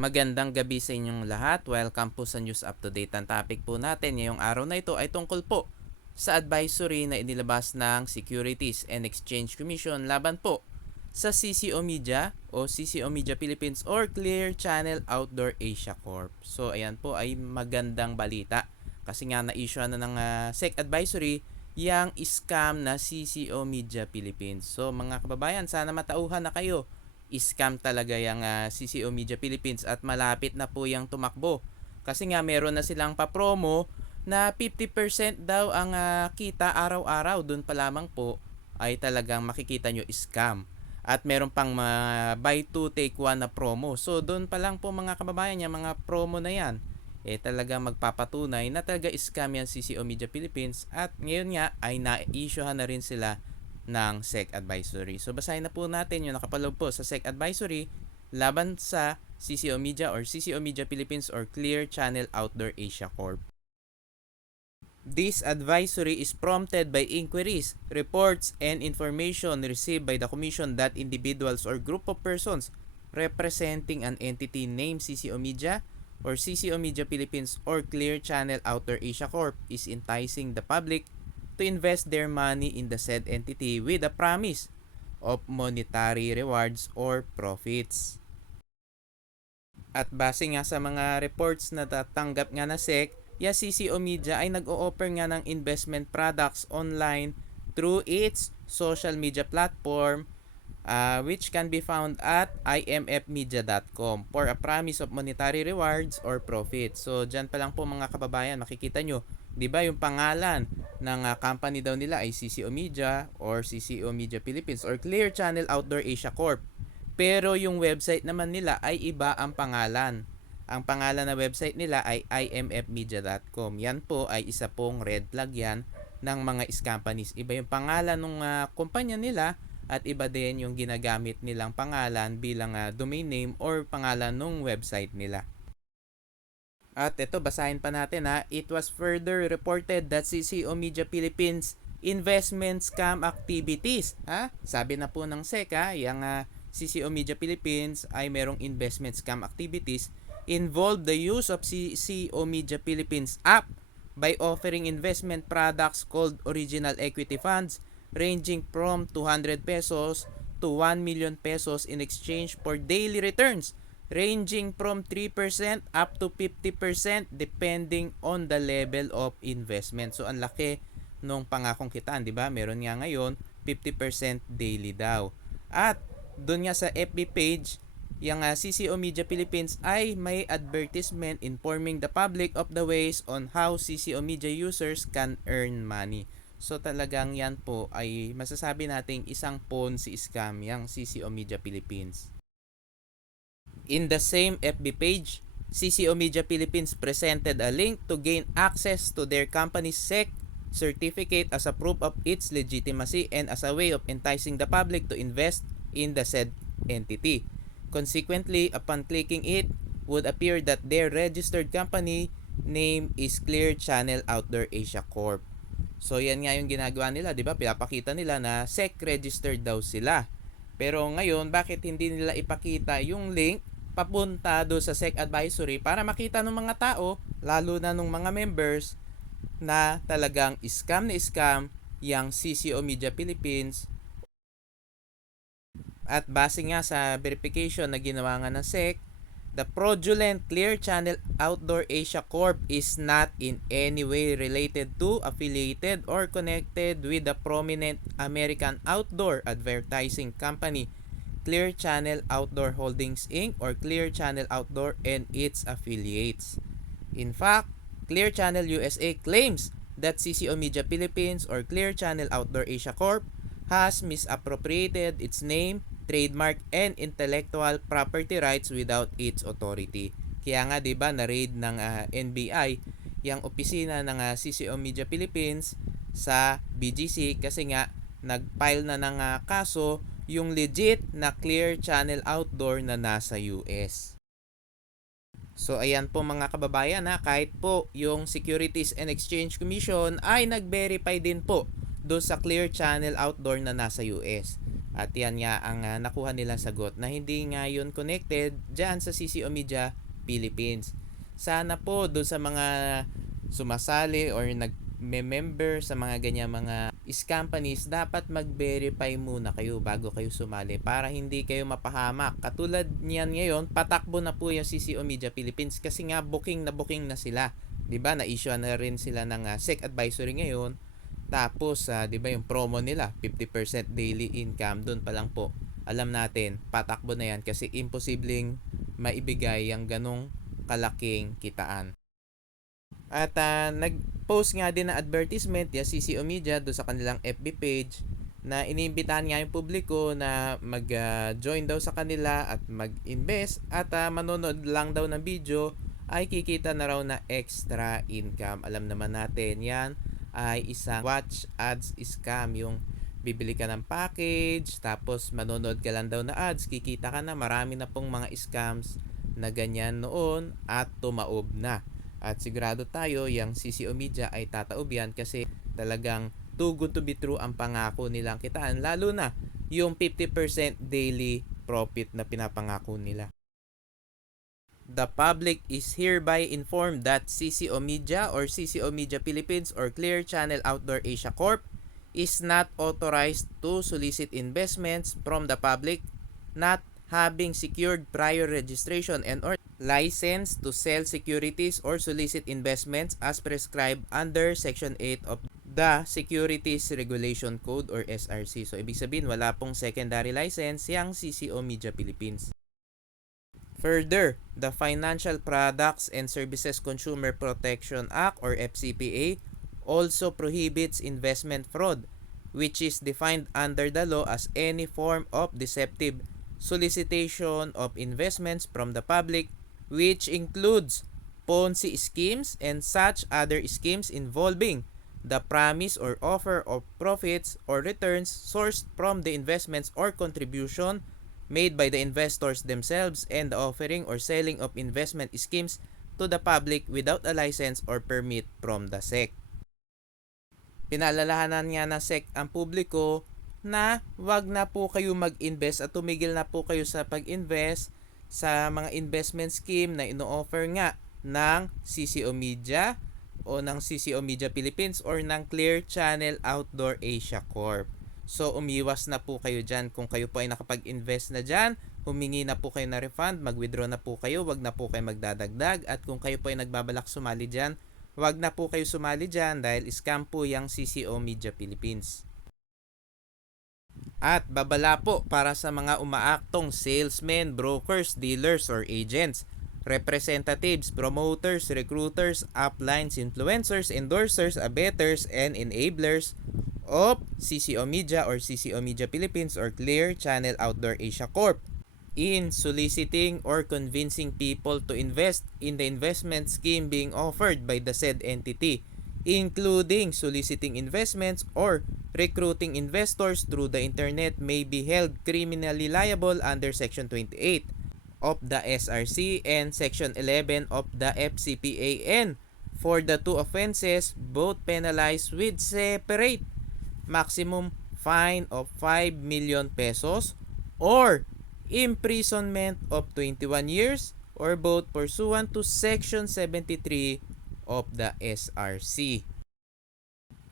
Magandang gabi sa inyong lahat. Welcome po sa News Up to Date. Ang topic po natin ngayong araw na ito ay tungkol po sa advisory na inilabas ng Securities and Exchange Commission laban po sa CCO Media o CCO Media Philippines or Clear Channel Outdoor Asia Corp. So ayan po ay magandang balita kasi nga na-issue na ng SEC advisory yang scam na CCO Media Philippines. So mga kababayan, sana matauhan na kayo, scam talaga yung CCO Media Philippines at malapit na po yung tumakbo. Kasi nga meron na silang pa-promo na 50% daw ang kita araw-araw. Doon pa lamang po ay talagang makikita nyo scam. At meron pang buy 2 take 1 na promo. So doon pa lang po mga kababayan, yung mga promo na yan talagang magpapatunay na talaga scam yan CCO Media Philippines at ngayon nga ay na-issuehan na rin sila ng SEC advisory. So basahin na po natin yung nakapaloob po sa SEC advisory laban sa CCO Media or CCO Media Philippines or Clear Channel Outdoor Asia Corp. This advisory is prompted by inquiries, reports, and information received by the Commission that individuals or group of persons representing an entity named CCO Media or CCO Media Philippines or Clear Channel Outdoor Asia Corp is enticing the public to invest their money in the said entity with a promise of monetary rewards or profits. At base nga sa mga reports na tatanggap nga na SEC, ya CCO Media ay nag-o-offer nga ng investment products online through its social media platform which can be found at imfmedia.com for a promise of monetary rewards or profits. So dyan pa lang po mga kababayan, makikita nyo, di ba yung pangalan ng company daw nila ay CCO Media or CCO Media Philippines or Clear Channel Outdoor Asia Corp. Pero yung website naman nila ay iba ang pangalan. Ang pangalan na website nila ay imfmedia.com. Yan po ay isa pong red flag yan ng mga companies. Iba yung pangalan ng kumpanya nila at iba din yung ginagamit nilang pangalan bilang domain name or pangalan ng website nila. At ito, basahin pa natin ha. It was further reported that CCO Media Philippines investment scam activities. Sabi na po ng SEC yung CCO Media Philippines ay merong investment scam activities involve the use of CCO Media Philippines app by offering investment products called original equity funds ranging from 200 pesos to 1 million pesos in exchange for daily returns ranging from 3% up to 50% depending on the level of investment. So ang laki nung pangakong kitaan, di ba? Meron nga ngayon 50% daily daw. At doon nga sa FB page, yung CCO Media Philippines ay may advertisement informing the public of the ways on how CCO Media users can earn money. So talagang yan po ay masasabi nating isang Ponzi scam yung CCO Media Philippines. In the same FB page, CCO Media Philippines presented a link to gain access to their company's SEC certificate as a proof of its legitimacy and as a way of enticing the public to invest in the said entity. Consequently, upon clicking it, would appear that their registered company name is Clear Channel Outdoor Asia Corp. So yan nga yung ginagawa nila, di ba? Pinapakita nila na SEC registered daw sila. Pero ngayon, bakit hindi nila ipakita yung link papunta do sa SEC advisory para makita ng mga tao, lalo na ng mga members, na talagang scam na scam yung CCO Media Philippines. At base nga sa verification na ginawa nga ng SEC, the fraudulent Clear Channel Outdoor Asia Corp is not in any way related to, affiliated, or connected with the prominent American outdoor advertising company Clear Channel Outdoor Holdings Inc. or Clear Channel Outdoor and its affiliates. In fact, Clear Channel USA claims that CCO Media Philippines or Clear Channel Outdoor Asia Corp has misappropriated its name, trademark, and intellectual property rights without its authority. Kaya nga 'di ba na-raid ng NBI yung opisina ng CCO Media Philippines sa BGC kasi nga nag-file na ng kaso yung legit na Clear Channel Outdoor na nasa US. So ayan po mga kababayan kahit po yung Securities and Exchange Commission ay nag-verify din po do sa Clear Channel Outdoor na nasa US. At yan nga ang nakuha nilang sagot na hindi nga yun connected dyan sa CCO Media Philippines. Sana po doon sa mga sumasali or nag-member sa mga ganyan mga companies, dapat mag-verify muna kayo bago kayo sumali para hindi kayo mapahamak. Katulad niyan ngayon, patakbo na po yung CCO Media Philippines kasi nga booking na sila. 'Di ba? Na-issue na rin sila ng SEC advisory ngayon. Tapos, 'di ba yung promo nila, 50% daily income doon pa lang po. Alam natin, patakbo na yan kasi imposibleng maibigay ang ganong kalaking kitaan. At nag-post nga din na advertisement yung CCO Media doon sa kanilang FB page na iniimbitahan nga yung publiko na mag-join daw sa kanila at mag-invest at manonood lang daw ng video ay kikita na raw na extra income. Alam naman natin yan ay isang watch ads scam, yung bibili ka ng package tapos manonood ka lang daw na ads, kikita ka na. Marami na pong mga scams na ganyan noon at tumaob na. At sigurado tayo yung CCO Media ay tataob yan kasi talagang too good to be true ang pangako nilang kitaan, lalo na yung 50% daily profit na pinapangako nila. The public is hereby informed that CCO Media or CCO Media Philippines or Clear Channel Outdoor Asia Corp is not authorized to solicit investments from the public not having secured prior registration and or license to sell securities or solicit investments as prescribed under Section 8 of the Securities Regulation Code or SRC. So, ibig sabihin, wala pong secondary license yung CCO Media Philippines. Further, the Financial Products and Services Consumer Protection Act or FCPA also prohibits investment fraud, which is defined under the law as any form of deceptive solicitation of investments from the public, which includes Ponzi schemes and such other schemes involving the promise or offer of profits or returns sourced from the investments or contribution made by the investors themselves and the offering or selling of investment schemes to the public without a license or permit from the SEC. Pinaalalahanan nga ng SEC ang publiko na wag na po kayo mag-invest at tumigil na po kayo sa pag-invest sa mga investment scheme na ino-offer nga ng CCO Media o ng CCO Media Philippines or ng Clear Channel Outdoor Asia Corp. So umiwas na po kayo dyan. Kung kayo po ay nakapag-invest na dyan, humingi na po kayo na refund, mag-withdraw na po kayo, wag na po kayo magdadagdag. At kung kayo po ay nagbabalak sumali dyan, wag na po kayo sumali dyan dahil scam po yung CCO Media Philippines. At babala po para sa mga umaaktong salesmen, brokers, dealers or agents, representatives, promoters, recruiters, uplines, influencers, endorsers, abettors, and enablers of CCO Media or CCO Media Philippines or Clear Channel Outdoor Asia Corp in soliciting or convincing people to invest in the investment scheme being offered by the said entity, including soliciting investments or recruiting investors through the internet, may be held criminally liable under Section 28 of the SRC and Section 11 of the FCPA, for the two offenses both penalized with separate maximum fine of 5 million pesos or imprisonment of 21 years or both pursuant to Section 73 of the SRC.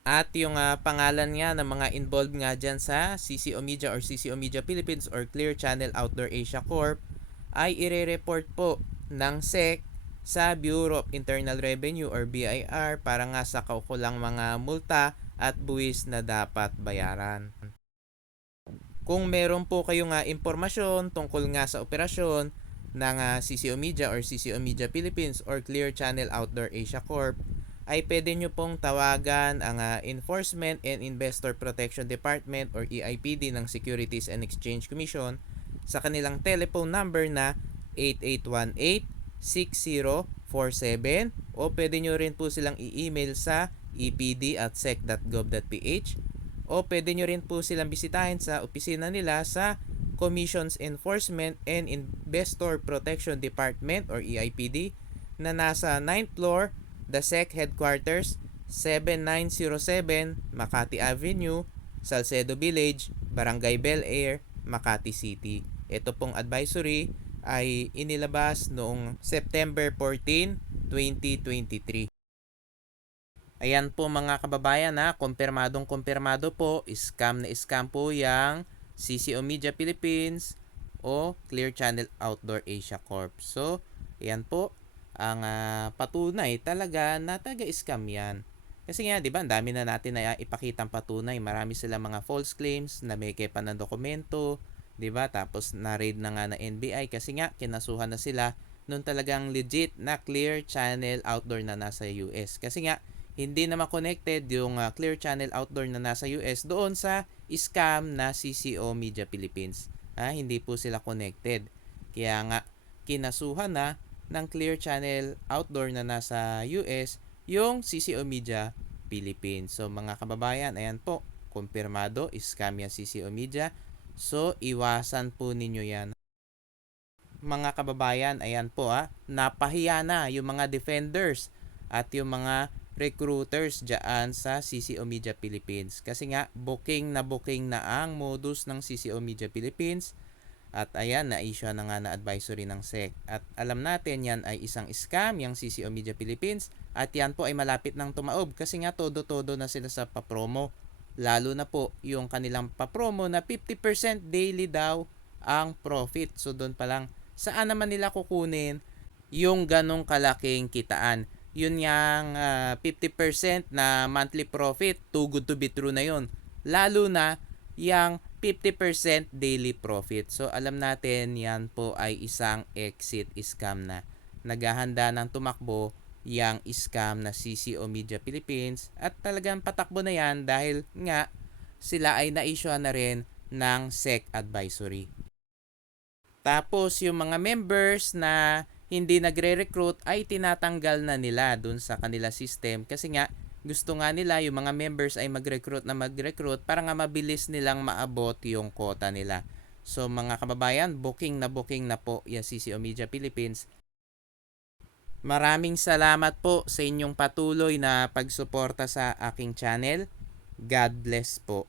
At yung pangalan nga ng mga involved nga dyan sa CCO Media or CCO Media Philippines or Clear Channel Outdoor Asia Corp ay ire-report po ng SEC sa Bureau of Internal Revenue or BIR para nga sa kaukulang mga multa at buwis na dapat bayaran. Kung meron po kayong impormasyon tungkol nga sa operasyon ng CCO Media or CCO Media Philippines or Clear Channel Outdoor Asia Corp, ay pwede nyo pong tawagan ang Enforcement and Investor Protection Department or EIPD ng Securities and Exchange Commission sa kanilang telephone number na 8818-6047 o pwede nyo rin po silang i-email sa epd@sec.gov.ph o pwede nyo rin po silang bisitahin sa opisina nila sa Commission's Enforcement and Investor Protection Department or EIPD na nasa 9th floor, the SEC Headquarters, 7907 Makati Avenue, Salcedo Village, Barangay Bel Air, Makati City. Ito pong advisory ay inilabas noong September 14, 2023. Ayan po mga kababayan na kumpirmadong-kumpirmado po, scam na scam po yang CCO Media Philippines o Clear Channel Outdoor Asia Corp. So, ayan po ang patunay talaga na taga-scam yan. Kasi nga, di ba, ang dami na natin na ipakitang patunay. Marami silang mga false claims na may kepa ng dokumento, di ba? Tapos na-raid na nga na NBI kasi nga kinasuhan na sila nung talagang legit na Clear Channel Outdoor na nasa US. Kasi nga, hindi naman connected yung Clear Channel Outdoor na nasa US doon sa scam na CCO Media Philippines. Hindi po sila connected. Kaya nga, kinasuhan na ng Clear Channel Outdoor na nasa US yung CCO Media Philippines. So mga kababayan, ayan po, kumpirmado, scam yan CCO Media. So iwasan po ninyo yan. Mga kababayan, ayan po napahiya na yung mga defenders at yung mga recruiters dyan sa CCO Media Philippines. Kasi nga, booking na ang modus ng CCO Media Philippines. At ayan, na-issue na nga na advisory ng SEC. At alam natin yan ay isang scam, yung CCO Media Philippines. At yan po ay malapit ng tumaob kasi nga todo-todo na sila sa papromo. Lalo na po yung kanilang papromo na 50% daily daw ang profit. So doon pa lang, saan naman nila kukunin yung ganong kalaking kitaan? Yun yung 50% na monthly profit, too good to be true na yun. Lalo na yung 50% daily profit. So alam natin yan po ay isang exit scam na. Naghahanda ng tumakbo yung scam na CCO Media Philippines at talagang patakbo na yan dahil nga sila ay na-issue na rin ng SEC advisory. Tapos yung mga members na hindi nagre-recruit ay tinatanggal na nila dun sa kanila system kasi nga gusto nga nila yung mga members ay mag-recruit para nga mabilis nilang maabot yung quota nila. So mga kababayan, booking na po yung CCO Media Philippines. Maraming salamat po sa inyong patuloy na pagsuporta sa aking channel. God bless po.